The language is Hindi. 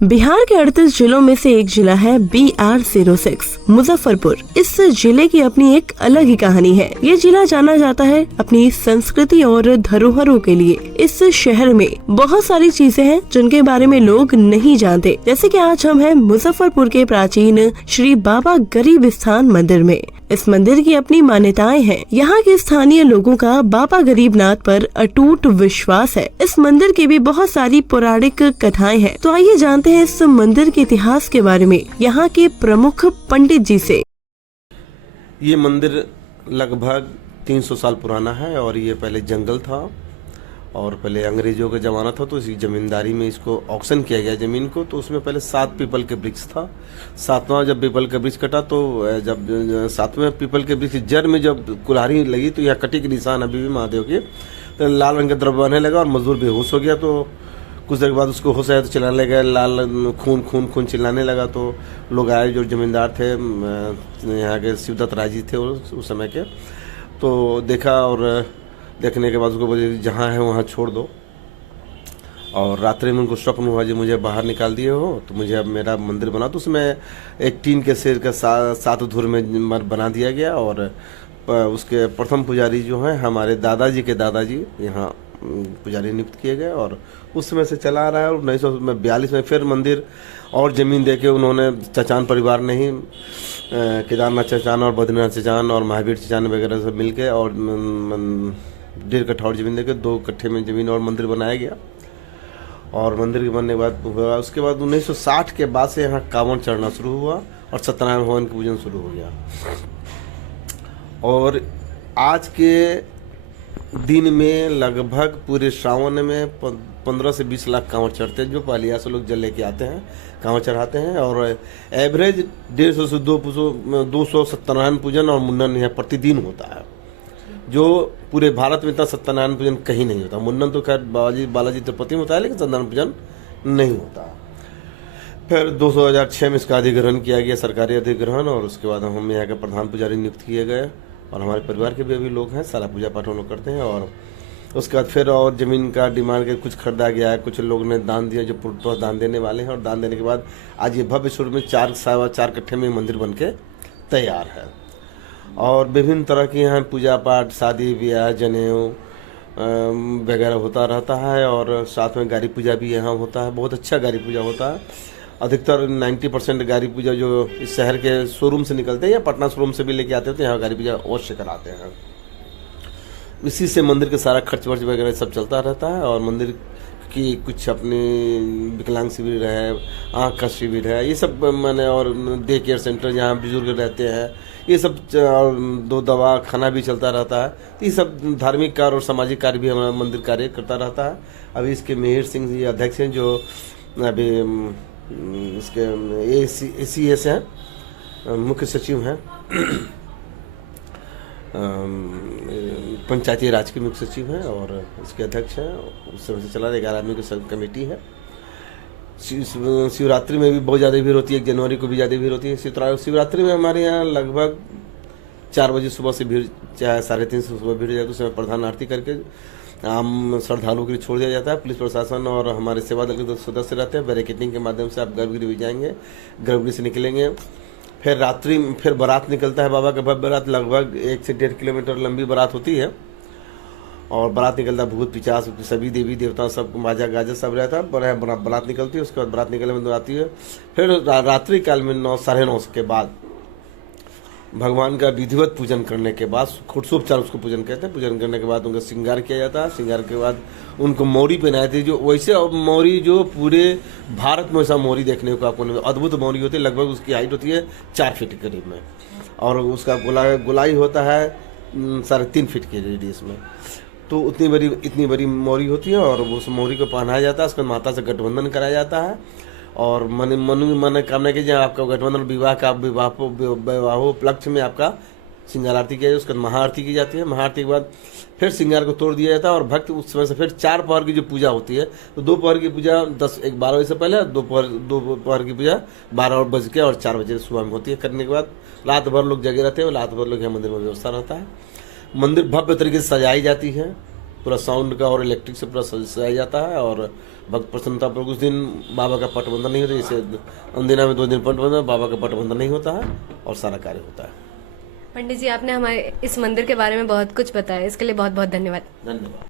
बिहार के 38 जिलों में से एक जिला है BR06 मुजफ्फरपुर। इस जिले की अपनी एक अलग ही कहानी है। ये जिला जाना जाता है अपनी संस्कृति और धरोहरों के लिए। इस शहर में बहुत सारी चीजें हैं जिनके बारे में लोग नहीं जानते। जैसे कि आज हम हैं मुजफ्फरपुर के प्राचीन श्री बाबा गरीब स्थान मंदिर में। इस मंदिर की अपनी मान्यताएं हैं। यहाँ के स्थानीय लोगों का बाबा गरीबनाथ पर अटूट विश्वास है। इस मंदिर की भी बहुत सारी पौराणिक कथाएं हैं। तो आइए जानते हैं इस मंदिर के इतिहास के बारे में यहाँ के प्रमुख पंडित जी से। ये मंदिर लगभग 300 साल पुराना है और ये पहले जंगल था और पहले अंग्रेजों का ज़माना था, तो इसी ज़मींदारी में इसको ऑक्शन किया गया ज़मीन को। तो उसमें पहले 7 पीपल के वृक्ष था। 7वां जब पीपल का वृक्ष कटा तो जब 7वें पीपल के वृक्ष जड़ में जब कुल्हाड़ी लगी तो यह कटी के निशान अभी भी महादेव के, तो लाल रंग का द्रव्य बहने लगा और मजदूर बेहोश हो गया। तो कुछ देर के बाद उसको होश आया तो चिल्लाने लगा, लाल खून खून खून चिल्लाने लगा। तो लोग आए, जो जमींदार थे यहाँ के शिवदत्त राय जी थे उस समय के, तो देखा और देखने के बाद उसको बोले जहाँ है वहाँ छोड़ दो। और रात्रि में उनको स्वप्न हुआ जी मुझे बाहर निकाल दिए हो तो मुझे अब मेरा मंदिर बना। तो उसमें एक टीन के शेर का 7 धुर में बना दिया गया। और उसके प्रथम पुजारी जो हैं हमारे दादाजी के दादाजी यहाँ पुजारी नियुक्त किए गए और उस समय से चला आ रहा है। और 1942 में फिर मंदिर और ज़मीन दे के उन्होंने चचान परिवार ने ही केदारनाथ चचान और बद्रीनाथ चचान और महावीर चचान वगैरह से मिल के और 1.5 कट्ठा और ज़मीन देकर 2 कट्ठे में ज़मीन और मंदिर बनाया गया। और मंदिर के बनने के बाद हुआ, उसके बाद 1960 के बाद से यहाँ कांवड़ चढ़ना शुरू हुआ और सत्यनारायण भगवान की पूजन शुरू हो गया। और आज के दिन में लगभग पूरे श्रावण में 15 से 20 लाख कांवड़ चढ़ते हैं, जो पालिया से लोग जल लेके आते हैं, कांवड़ चढ़ाते हैं। और एवरेज 150 से 200 सत्यनारायण पूजन और मुंडन यहाँ प्रतिदिन होता है, जो पूरे भारत में इतना सत्यनारायण पूजन कहीं नहीं होता। मुंडन तो खैर बालाजी तिरुपति में होता है, लेकिन सत्यनारायण पूजन नहीं होता। फिर 2006 में इसका अधिग्रहण किया गया, सरकारी अधिग्रहण, और उसके बाद हम यहाँ के प्रधान पुजारी नियुक्त किए गए। और हमारे परिवार के भी अभी लोग हैं, सारा पूजा पाठ हम लोग करते हैं। और उसके बाद फिर और ज़मीन का डिमांड के कुछ खरीदा गया है, कुछ लोग ने दान दिया जो पूर्णतः दान देने वाले हैं। और दान देने के बाद आज ये भव्य स्वरूप में 4 कट्ठे में मंदिर बन के तैयार है। और विभिन्न तरह की यहाँ पूजा पाठ, शादी ब्याह, जनेऊ वगैरह होता रहता है। और साथ में गाड़ी पूजा भी यहाँ होता है, बहुत अच्छा गाड़ी पूजा होता है। अधिकतर 90% गाड़ी पूजा जो इस शहर के शोरूम से निकलते हैं या पटना शोरूम से भी लेके आते हैं, तो यहाँ गाड़ी पूजा अवश्य कराते हैं। इसी से मंदिर के सारा खर्च वर्च वगैरह सब चलता रहता है। और मंदिर की कुछ अपनी विकलांग शिविर है, आँख का शिविर है, ये सब मैंने, और डे केयर सेंटर जहाँ बुजुर्ग रहते हैं, ये सब, और 2 दवा खाना भी चलता रहता है। तो ये सब धार्मिक कार्य और सामाजिक कार्य भी हमारा मंदिर कार्य करता रहता है। अभी इसके मेहर सिंह जी अध्यक्ष हैं, जो अभी इसके ACS हैं, मुख्य सचिव हैं, पंचायती राज के मुख्य सचिव हैं और इसके अध्यक्ष हैं। उस समय से चला 11 आदमी की सब कमेटी है। शिवरात्रि में भी बहुत ज़्यादा भीड़ होती है, 1 जनवरी को भी ज़्यादा भीड़ होती है। शिवरात्रि में हमारे यहाँ लगभग 4 बजे सुबह से भीड़, चाहे 3:30 से सुबह भीड़ हो जाए तो उसमें प्रधान आरती करके आम श्रद्धालुओं के लिए छोड़ दिया जाता है। पुलिस प्रशासन और हमारे सेवा दल के सदस्य रहते हैं। बैरिकेडिंग के माध्यम से आप गर्भगृह भी जाएंगे, गर्भगृह से निकलेंगे। फिर रात्रि फिर बारात निकलता है, बाबा का भव्य बारात, लगभग 1 से 1.5 किलोमीटर लंबी बारात होती है। और बारात निकलता है, भूत पिचास सभी देवी देवता सब बाजा गाजा सब रहता है। बारात निकलती है, उसके बाद बारात निकलने में आती है। फिर रात्रि काल में 9, 9:30 के बाद भगवान का विधिवत पूजन करने के बाद, खुटसोपचार उसको पूजन कहते हैं, पूजन करने के बाद उनका श्रृंगार किया जाता है। श्रृंगार के बाद उनको मौरी पहनाई थी, जो वैसे मौरी जो पूरे भारत में वैसा मौरी देखने को आपको नहीं, अद्भुत मौरी होती है। लगभग उसकी हाइट होती है 4 फीट के करीब में, और उसका गोलाई होता है 3.5 फीट के रेडियस में। तो इतनी बड़ी मौरी होती है और उस मौरी को पहनाया जाता है। उसके बाद माता से गठबंधन कराया जाता है और मन कामना कीजिए आपका गठबंधन, विवाहोपलक्ष्य में आपका श्रृंगार आरती किया जाए। उसके बाद महाआरती की जाती है। महाआरती के बाद फिर श्रृंगार को तोड़ दिया जाता है और भक्त उस समय से फिर 4 पहर की जो पूजा होती है, तो 2 पहर की पूजा 12 बजे से पहले, 2 पहर की पूजा 12 बज के और 4 बजे सुबह में होती है। करने के बाद रात भर लोग जगे रहते हैं और रात भर लोग यहाँ मंदिर में व्यवस्था रहता है। मंदिर भव्य तरीके से सजाई जाती है, पूरा साउंड का और इलेक्ट्रिक से पूरा सजाया जाता है। और भक्त प्रसन्नता पर उस दिन बाबा का पटबंधन नहीं होता, जैसे अंदिना में 2 दिन पटबंधन, बाबा का पटबंधन नहीं होता है और सारा कार्य होता है। पंडित जी, आपने हमारे इस मंदिर के बारे में बहुत कुछ बताया, इसके लिए बहुत बहुत धन्यवाद। धन्यवाद।